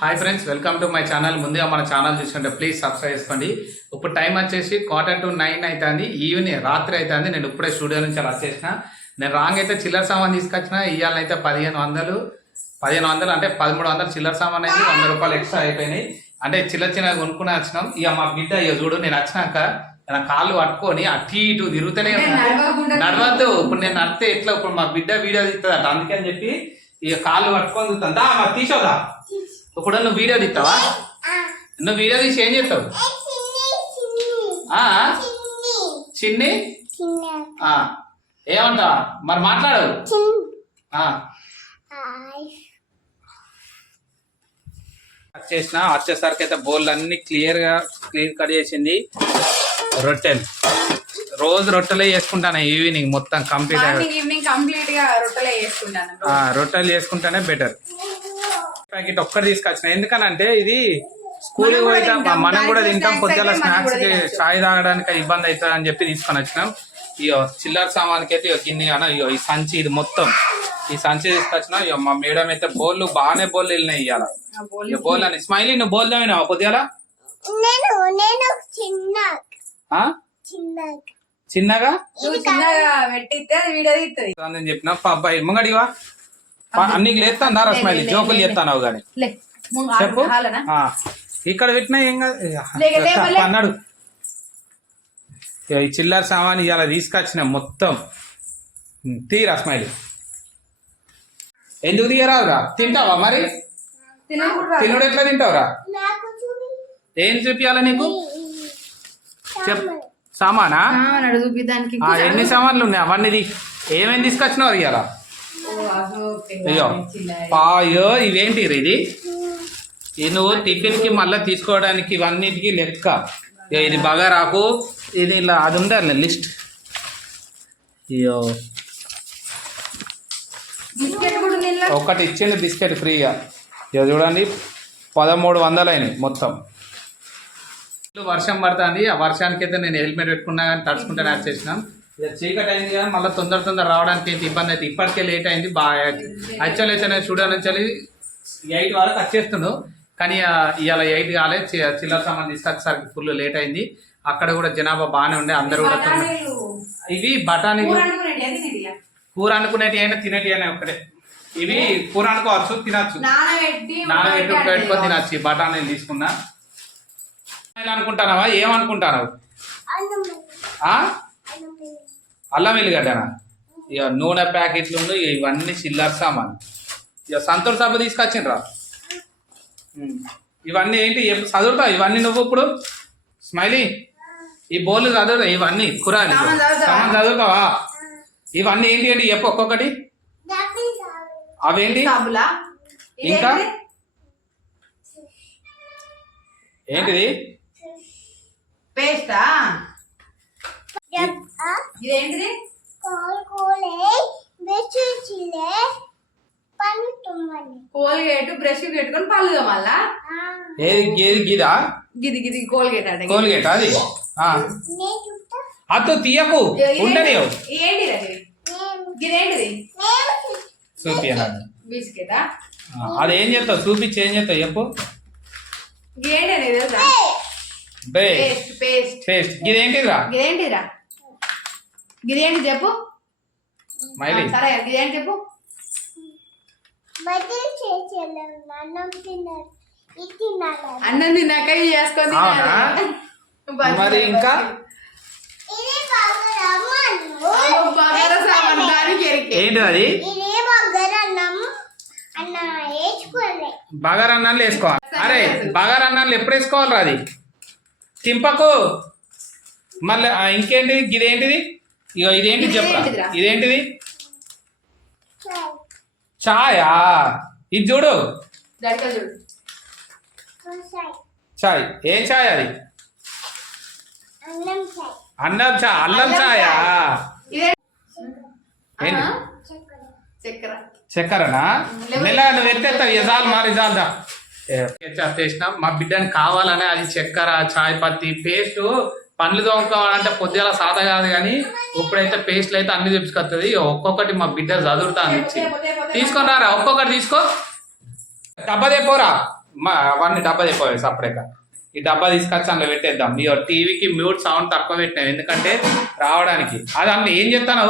Hi friends welcome to my channel ముందుగా మన channel చూసుకుంటే ప్లీజ్ సబ్స్క్రైబ్ చేసుకోండి. ఇప్పుడు టైం వచ్చేసి క్వార్టర్ టు నైన్ అవుతుంది ఈవినింగ్ రాత్రి అవుతుంది నేను ఇప్పుడే స్టూడియో నుంచి అలా వచ్చేసిన. నేను రాంగ్ అయితే చిల్లర సామాన్ తీసుకొచ్చిన. ఇవాళనైతే పదిహేను వందలు. పదిహేను వందలు అంటే పదమూడు వందలు చిల్లర సామాన్ అయితే వంద రూపాయలు ఎక్స్ట్రా అయిపోయినాయి. అంటే చిల్ల చిన్న కొనుక్కుని వచ్చినాం. ఇక మా బిడ్డ ఇక చూడు నేను వచ్చినాక నా కాళ్ళు పట్టుకొని అటు ఇటు తిరుగుతూనే. నడవద్దు. ఇప్పుడు నేను నడితే ఎట్లా? ఇప్పుడు మా బిడ్డ వీడియో తీస్తుందట. అందుకని చెప్పి ఇక కాళ్ళు పట్టుకొని చూస్తాను దా తీసోదా ఇప్పుడు నువ్వు వీడియో తీస్తావా? నువ్వు వీడియో తీసి ఏం చేస్తావు? ఆ? చిన్ని? ఆ. ఏమంటా మరి మాట్లాడు. ఆ. చేసిన వచ్చేసరికి అయితే బౌల్ అన్ని క్లియర్గా క్లీన్ కట్ చేసింది. రొట్టెలు. రోజు రొట్టెలే చేసుకుంటాను ఈవినింగ్ మొత్తం కంప్లీట్ ఈవినింగ్ కంప్లీట్గా రొట్టెలే చేసుకుంటాను రొట్టెలు చేసుకుంటేనే బెటర్ ప్యాకెట్ ఒక్కటి తీసుకొచ్చిన. ఎందుకనంటే ఇది స్కూల్ మనం కూడా పోయితే తింటాం. మనం కూడా తింటాం. మనం స్నాక్స్కి. చాయ్ తాగడానికి ఇబ్బంది అవుతుంది అని చెప్పి తీసుకొని వచ్చినాం. ఇక చిల్లర సామాన్కి అయితే ఇక గిన్నె ఇగో ఈ సంచి ఇది మొత్తం. ఈ సంచి తీసుకొచ్చిన ఇక మా మేడం అయితే బోళ్ళు బాగానే బోళ్ళు వెళ్ళినాయి ఇవాళ ఇక బోల్ అని స్మైలీ నువ్వు బోల్ చిన్న చిన్న చిన్నగా? నువ్వు చిన్నగా పెట్టిస్తే అది వీడియో తీస్తుంది అని చెప్పిన అబ్బాయి ముంగడివా అన్ని లేస్తాను రా స్మైలీ? జోకులు చేస్తాను కానీ చెప్పు. ఇక్కడ పెట్టినా ఏం కాదు. అన్నాడు ఈ చిల్లర సామాన్ ఇవాళ తీసుకొచ్చిన మొత్తం. తీరా స్మైల్. ఎందుకు తీయరాదురా? తింటావా మరి? తినుడు ఎట్లా తింటావురా? ఏం చూపియాలా నీకు? చెప్. సామానా? ఎన్ని సామాన్లు ఉన్నాయి? అవన్నీ తీ- ఏమేమి తీసుకొచ్చినావు ఇవాళ అయ్యో పాయో ఇవేంటి ఇది? ఇది నువ్వు టిఫిన్కి మళ్ళీ తీసుకోవడానికి ఇవన్నిటికి లెక్క. ఇది బగారాకు ఇది ఇలా అది ఉండాలి లిస్ట్. అయ్యో. ఒకటి ఇచ్చింది బిస్కెట్ ఫ్రీగా. ఇక చూడండి పదమూడు వందలు అయినాయి మొత్తం. వర్షం పడుతుంది ఆ వర్షానికి అయితే నేను హెల్మెట్ పెట్టుకున్నా కానీ తడుచుకుంటే నాకు చేసినాం. ఇక చీకటి అయింది కానీ మళ్ళీ తొందర తొందర రావడానికి అయితే ఇబ్బంది అయితే ఇప్పటికే లేట్ అయింది బాగా యాక్చువల్ అయితే నేను నుంచి ఎయిట్ వరకు వచ్చేస్తుండు కానీ ఇవాళ ఎయిట్ కాలే చిల్లర సామాన్ తీసుకొచ్చేసరికి ఫుల్ లేట్ అయింది. అక్కడ కూడా జనాభా బాగానే ఉండే అందరు కూడా. ఇవి బఠానీలు. కూర అనుకునేటి, అయినా తినేటి అయినా ఒకటే ఇవి కూర అనుకోవచ్చు తినచ్చు. నానబెట్టి పెట్టుకొని తినచ్చు ఈ బఠానీలు తీసుకున్నా. ఇలా అనుకుంటానవా ఏమనుకుంటాను అన్నం ఆ? అన్నం అల్లం వెల్లిగడ్డనా? ఇక నూనె ప్యాకెట్లు ఇవన్నీ చిల్లర సామాన్ ఇక సంతూర్ సభ తీసుకొచ్చిండ్రా. ఇవన్నీ ఏంటి? చదువుతావు ఇవన్నీ నువ్వు ఇప్పుడు? స్మైలీ ఈ బోర్లు చదువుతా? ఇవన్నీ కురాలి. సామాన్ చదువుతావా? ఇవన్నీ ఏంటి ఏంటి? చెప్పు ఒక్కొక్కటి. అవేంటి? ఇంకా? ఏంటిది? పేస్టా? ఇదేంటిది? కోల్గేట్ బ్రష్ పెట్టుకొని పళ్ళు తోమాలా ఏది ఏది గీదా? గిది గిది కోల్గేట్ అంటే కోల్గేట్ అది? అద్దు తీయకు ఉండని ఏంటి అది? నేను. గిదేంటిది? నేను చూపియనాడు బిస్కెటా? అదేం చేస్తావు? చూపించి ఏం చేస్తావు? చెప్పు. బే. Paste paste. టేస్ట్ ఇదేంటిదిరా గిదేంటి చెప్పు. సరే గిదేంటి చెప్పు. అన్నం తిన్నాక ఇది చేసుకొని. మరి ఇంకా? బగారా. ఏంటిది అది? ఇది బగరన్నం అన్న. వేసుకోలే. బగారన్నాలు వేసుకోవాలి అరే బగారన్నాలు ఎప్పుడు వేసుకోవాలిరా అది చింపకు మళ్ళీ ఇంకేంటిది ఇదేంటిది ఇగో ఇదేంటి చెప్పరా ఇదేంటిదిరా? ఇదేంటిది? చాయ్? ఇది చూడు. చాయ్ చాయ్. ఏం చాయ్ అది? అన్నం చా అల్లం చాయా? ఏంటి? చక్కెరనా? లేవు. మెల్లగా నువ్వు ఎత్తేస్తావు. ఇక చాలు మరి చాలుదా చేసినాం మా బిడ్డని కావాలనే అది చక్కెర చాయ్ పత్తి పేస్ట్ పండ్లు తోముకోవాలంటే పొద్దుగల సాధ కాదు కానీ ఇప్పుడైతే పేస్ట్లు అయితే అన్ని తెప్పించుకొస్తుంది ఒక్కొక్కటి మా బిడ్డ చదువుతా అని ఇచ్చి. తీసుకొని రారా ఒక్కొక్కటి తీసుకో. డబ్బదే పోరా మా అవన్నీ డబ్బా చెప్పవేసి సపరేట్గా. ఈ డబ్బా తీసుకొచ్చి అందులో పెట్టేద్దాం. ఈ టీవీకి మ్యూట్ సౌండ్ తక్కువ పెట్టినాం. ఎందుకంటే రావడానికి. అది అందులో ఏం చెప్తాను